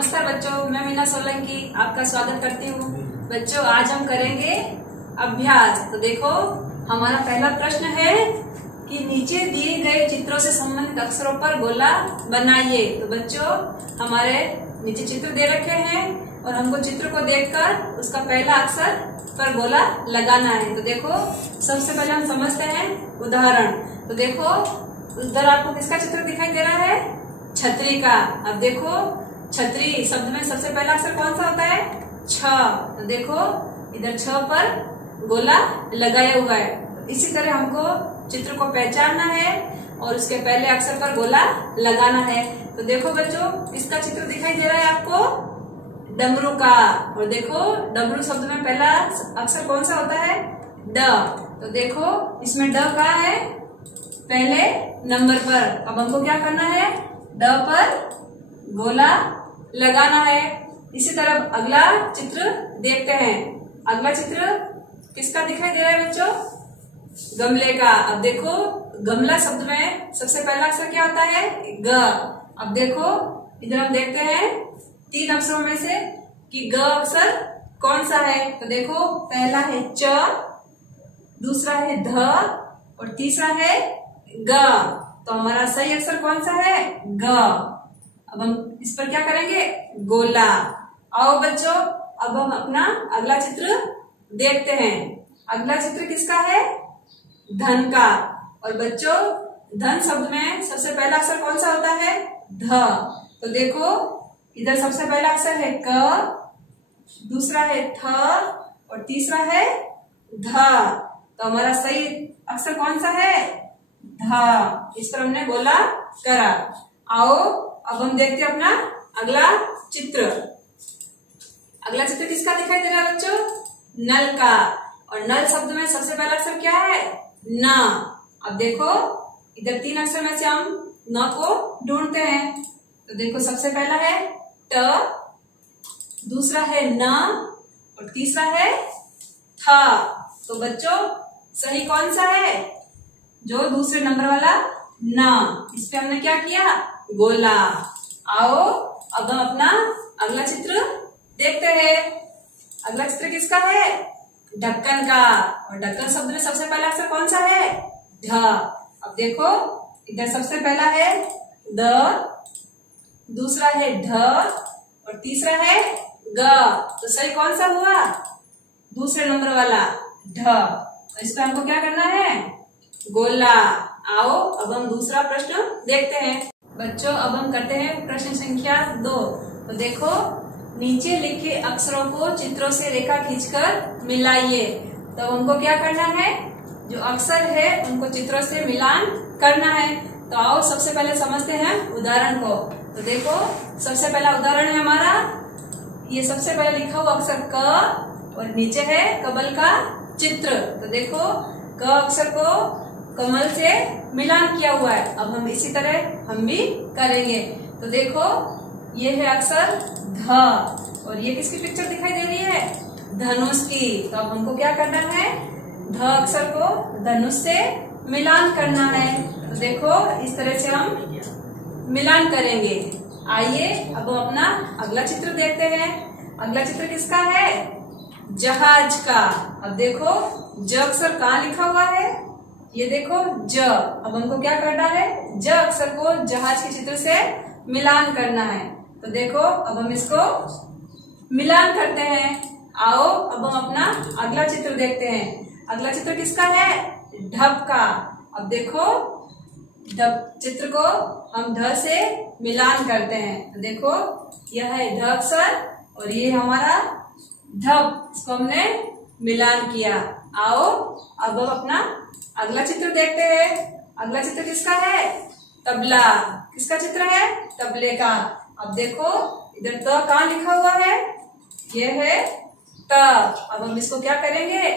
नमस्कार बच्चों, मैं मीना सोलंकी आपका स्वागत करती हूँ। बच्चों, आज हम करेंगे अभ्यास। तो देखो, हमारा पहला प्रश्न है कि नीचे दिए गए चित्रों से संबंधित अक्षरों पर गोला बनाइए। तो बच्चों, हमारे नीचे चित्र दे रखे हैं और हमको चित्र को देखकर उसका पहला अक्षर पर गोला लगाना है। तो देखो, सबसे पहले हम समझते हैं उदाहरण। तो देखो, उधर आपको किसका चित्र दिखाई दे रहा है? छतरी का। अब देखो, छतरी शब्द में सबसे पहला अक्षर कौन सा होता है? छ। तो देखो, इधर छ पर गोला लगाया हुआ है। तो इसी तरह हमको चित्र को पहचानना है और उसके पहले अक्षर पर गोला लगाना है। तो देखो बच्चों, किसका चित्र दिखाई दे रहा है आपको? डमरू का। और देखो, डमरू शब्द में पहला अक्षर कौन सा होता है? ड। तो देखो, इसमें ड कहाँ है? पहले नंबर पर। अब हमको क्या करना है? ड पर गोला लगाना है। इसी तरह अगला चित्र देखते हैं। अगला चित्र किसका दिखाई दे रहा है बच्चों? गमले का। अब देखो, गमला शब्द में सबसे पहला अक्षर क्या होता है? ग। अब देखो, इधर हम देखते हैं तीन अक्षरों में से कि ग अक्षर कौन सा है। तो देखो, पहला है च, दूसरा है ध और तीसरा है ग। तो हमारा सही अक्षर कौन सा है? ग। अब हम इस पर क्या करेंगे? गोला। आओ बच्चों, अब हम अपना अगला चित्र देखते हैं। अगला चित्र किसका है? धन का। और बच्चों, धन शब्द में सबसे पहला अक्षर कौन सा होता है? ध। तो देखो, इधर सबसे पहला अक्षर है क, दूसरा है थ और तीसरा है ध। तो हमारा सही अक्षर कौन सा है? ध। इस पर हमने गोला करा। आओ, अब हम देखते हैं अपना अगला चित्र। अगला चित्र किसका दिखाई दे रहा है बच्चों? नल का। और नल शब्द में सबसे पहला अक्षर क्या है? न। अब देखो, इधर तीन अक्षर में से हम न को ढूंढते हैं। तो देखो, सबसे पहला है ट, दूसरा है न और तीसरा है थ। तो बच्चों, सही कौन सा है? जो दूसरे नंबर वाला न। इस पे हमने क्या किया? गोला। आओ, अब हम अपना अगला चित्र देखते हैं। अगला चित्र किसका है? ढक्कन का। और ढक्कन शब्द में सबसे पहला अक्षर कौन सा है? ढ। अब देखो, इधर सबसे पहला है द, दूसरा है ढ और तीसरा है ग। तो सही कौन सा हुआ? दूसरे नंबर वाला ढ। तो इस पर हमको क्या करना है? गोला। आओ, अब हम दूसरा प्रश्न देखते हैं। बच्चों, अब हम करते हैं प्रश्न संख्या 2। तो देखो, नीचे लिखे अक्षरों को चित्रों से रेखा खींचकर मिलाइए। तो हमको क्या करना है? जो अक्षर है उनको चित्रों से मिलान करना है। तो आओ, सबसे पहले समझते हैं उदाहरण को। तो देखो, सबसे पहला उदाहरण है हमारा, ये सबसे पहले लिखा हुआ अक्षर क और नीचे है कमल का चित्र। तो देखो, क अक्षर को कमल से मिलान किया हुआ है। अब हम इसी तरह हम भी करेंगे। तो देखो, ये है अक्षर ध और ये किसकी पिक्चर दिखाई दे रही है? धनुष की। तो अब हमको क्या करना है? ध अक्षर को धनुष से मिलान करना है। तो देखो, इस तरह से हम मिलान करेंगे। आइए, अब हम अपना अगला चित्र देखते हैं। अगला चित्र किसका है? जहाज का। अब देखो, ज अक्षर कहाँ लिखा हुआ है? ये देखो, ज। अब हमको क्या करना है? ज अक्षर को जहाज के चित्र से मिलान करना है। तो देखो, अब हम इसको मिलान करते हैं। आओ, अब हम अपना अगला चित्र देखते हैं। अगला चित्र किसका है? ढब का। अब देखो, ढब चित्र को हम ढ से मिलान करते हैं। तो देखो, यह है ढ अक्षर और ये हमारा ढब। इसको हमने मिलान किया। आओ, अब हम अपना अगला चित्र देखते हैं। अगला चित्र किसका है? तबला। किसका चित्र है? तबले का। अब देखो, इधर त कहाँ लिखा हुआ है? ये है त। अब हम इसको क्या करेंगे?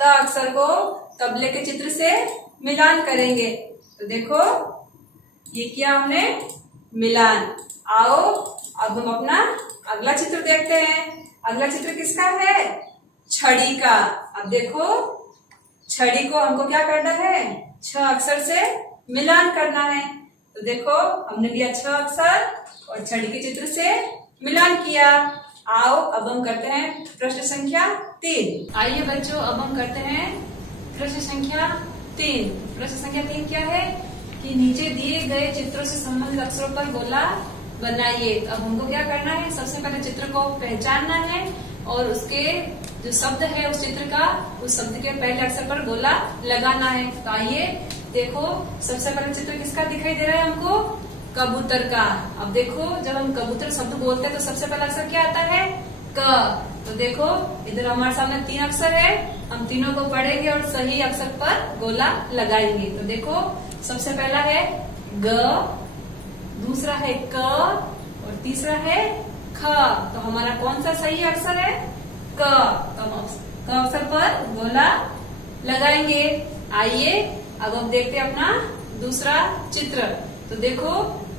त अक्षर को तबले के चित्र से मिलान करेंगे। तो देखो, ये किया हमने मिलान। आओ, अब हम अपना अगला चित्र देखते हैं। अगला चित्र किसका है? छड़ी का। अब देखो, छड़ी को हमको क्या करना है? छ अक्षर से मिलान करना है। तो देखो, हमने लिया छ अक्षर और छड़ी के चित्र से मिलान किया। आओ अब हम करते हैं प्रश्न संख्या 3। आइए बच्चों अब हम करते हैं प्रश्न संख्या 3। प्रश्न संख्या 3 क्या है कि नीचे दिए गए चित्रों से संबंधित अक्षरों पर गोला बनाइए। तो अब हमको क्या करना है, सबसे पहले चित्र को पहचानना है और उसके जो शब्द है उस चित्र का, उस शब्द के पहले अक्षर पर गोला लगाना है। तो आइए देखो, सबसे पहले चित्र किसका दिखाई दे रहा है हमको, कबूतर का। अब देखो जब हम कबूतर शब्द बोलते हैं तो सबसे पहला अक्षर क्या आता है, क। तो देखो इधर हमारे सामने 3 अक्षर है, हम तीनों को पढ़ेंगे और सही अक्षर पर गोला लगाएंगे। तो देखो सबसे पहला है ग, दूसरा है क और तीसरा है ख। तो हमारा कौन सा सही अक्षर है, क। तो हम क अक्षर पर गोला लगाएंगे। आइए अब हम देखते हैं अपना दूसरा चित्र। तो देखो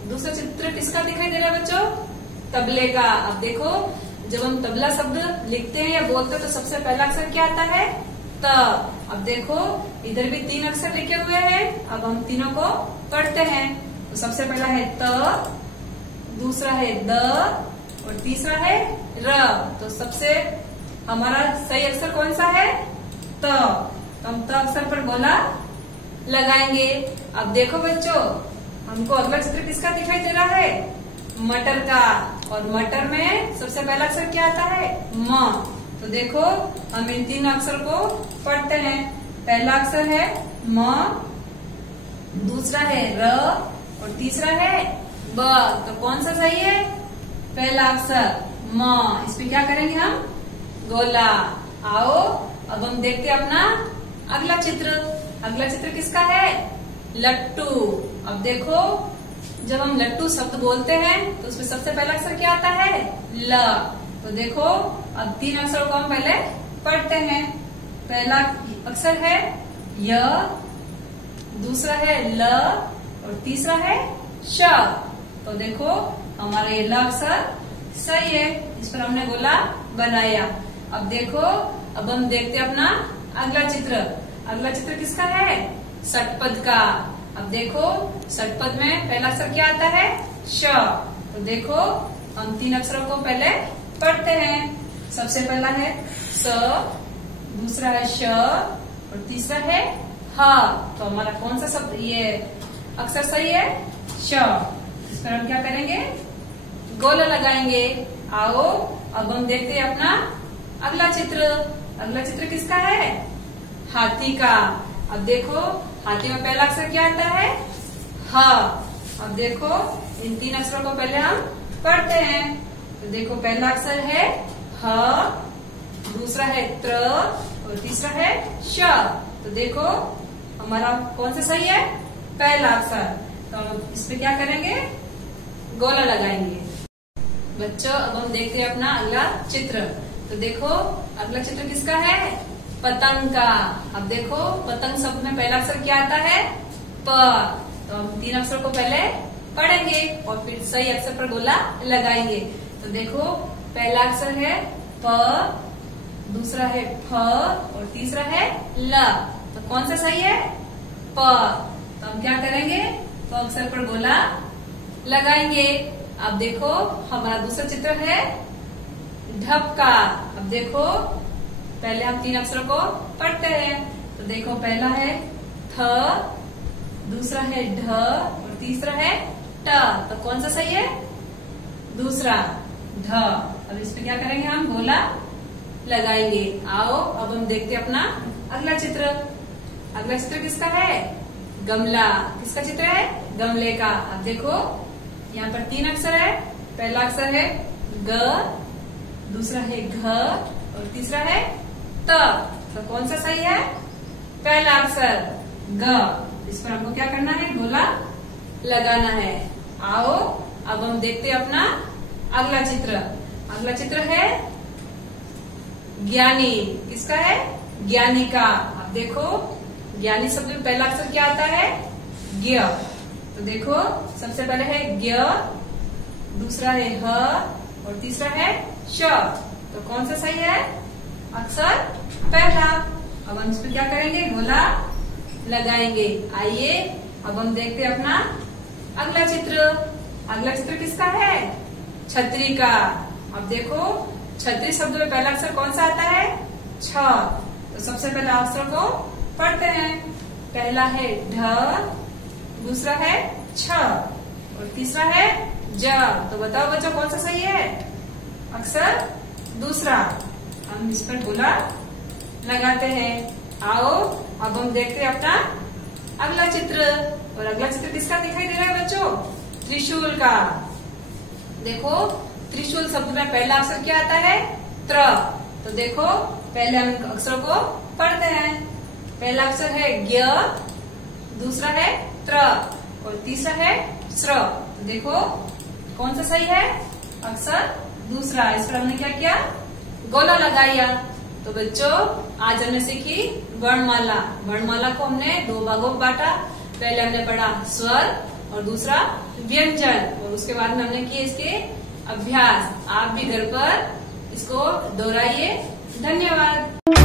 दूसरा चित्र किसका दिखाई दे रहा है बच्चों, तबले का। अब देखो जब हम तबला शब्द लिखते हैं या बोलते हैं तो सबसे पहला अक्षर क्या आता है, त। अब देखो इधर भी 3 अक्षर लिखे हुए हैं, अब हम तीनों को पढ़ते हैं। तो सबसे पहला है त, दूसरा है द और तीसरा है र। तो सबसे हमारा सही अक्षर कौन सा है, त। तो हम त अक्षर पर गोला लगाएंगे। अब देखो बच्चों हमको अगला चित्र किसका दिखाई दे रहा है, मटर का। और मटर में सबसे पहला अक्षर क्या आता है, म। तो देखो हम इन 3 अक्षर को पढ़ते हैं। पहला अक्षर है म, दूसरा है र और तीसरा है ब। तो कौन सा सही है, पहला अक्षर म। इस पे क्या करेंगे हम, गोला। आओ अब हम देखते हैं अपना अगला चित्र। अगला चित्र किसका है, लट्टू। अब देखो जब हम लट्टू शब्द बोलते हैं तो उसमें सबसे पहला अक्षर क्या आता है, ल। तो देखो अब 3 अक्षरों को हम पहले पढ़ते हैं। पहला अक्षर है य, दूसरा है ल और तीसरा है श। तो देखो हमारा ये ल अक्षर सही है, इस पर हमने गोला बनाया। अब देखो अब हम देखते हैं अपना अगला चित्र। अगला चित्र किसका है, षटपद का। अब देखो षटपद में पहला अक्षर क्या आता है, श। तो देखो हम 3 अक्षरों को पहले पढ़ते हैं। सबसे पहला है स, दूसरा है श और तीसरा है ह। तो हमारा कौन सा शब्द ये अक्षर सही है, श। इस पर हम क्या करेंगे, गोला लगाएंगे। आओ अब हम देखते हैं अपना अगला चित्र। अगला चित्र किसका है, हाथी का। अब देखो हाथी में पहला अक्षर क्या आता है, ह। अब देखो इन 3 अक्षरों को पहले हम पढ़ते हैं। तो देखो पहला अक्षर है ह, दूसरा है त्र और तीसरा है श। तो देखो हमारा कौन सा सही है, पहला अक्षर। तो हम इस पे क्या करेंगे, गोला लगाएंगे। बच्चों अब हम देखते हैं अपना अगला चित्र। तो देखो अगला चित्र किसका है, पतंग का। अब देखो पतंग शब्द में पहला अक्षर क्या आता है, प। तो हम 3 अक्षर को पहले पढ़ेंगे और फिर सही अक्षर पर गोला लगाएंगे। तो देखो पहला अक्षर है प, दूसरा है फ और तीसरा है ल। तो कौन सा सही है, प। तो हम क्या करेंगे, प अक्षर पर गोला लगाएंगे। अब देखो हमारा दूसरा चित्र है ढप का। अब देखो पहले हम 3 अक्षरों को पढ़ते हैं। तो देखो पहला है थ, दूसरा है ढ और तीसरा है ट। तो कौन सा सही है, दूसरा ढ। अब इस पे क्या करेंगे, हम गोला लगाएंगे। आओ अब हम देखते हैं अपना अगला चित्र। अगला चित्र किसका है, गमला। किसका चित्र है, गमले का। अब देखो यहाँ पर 3 अक्षर है। पहला अक्षर है ग, दूसरा है घ और तीसरा है त। तो कौन सा सही है, पहला अक्षर ग। इस पर हमको क्या करना है, गोला लगाना है। आओ अब हम देखते हैं अपना अगला चित्र। अगला चित्र है ज्ञानी। किसका है, ज्ञानी का। अब देखो ज्ञानी शब्द में पहला अक्षर क्या आता है, ज्ञ। तो देखो सबसे पहले है ज्ञ, दूसरा है ह और तीसरा है श। तो कौन सा सही है, अक्षर पहला। अब हम इस पर क्या करेंगे, गोला लगाएंगे। आइए अब हम देखते हैं अपना अगला चित्र। अगला चित्र किसका है, छतरी का। अब देखो छतरी शब्द में पहला अक्षर कौन सा आता है? छ। तो सबसे पहला अक्षर को पढ़ते हैं। पहला है ढ, दूसरा है छ और तीसरा है ज। तो बताओ बच्चों कौन सा सही है? अक्षर दूसरा। हम इस पर गोला लगाते हैं। आओ अब हम देखते हैं अपना अगला चित्र। और अगला चित्र किसका दिखाई दे रहा है बच्चों? त्रिशूल का। देखो त्रिशूल शब्द में पहला अक्षर क्या आता है? त्र। तो देखो पहले हम अक्षरों को पढ़ते हैं। पहला अक्षर है ज्ञ, दूसरा है त्र और तीसरा है श्र। तो देखो कौन सा सही है? अक्षर दूसरा। इस पर हमने क्या किया? गोला लगाया। तो बच्चों आज हमने सीखी वर्णमाला। वर्णमाला को हमने दो भागों में बांटा। पहले हमने पढ़ा स्वर और दूसरा व्यंजन और उसके बाद में हमने किए इसके अभ्यास। आप भी घर पर इसको दोहराइए। धन्यवाद।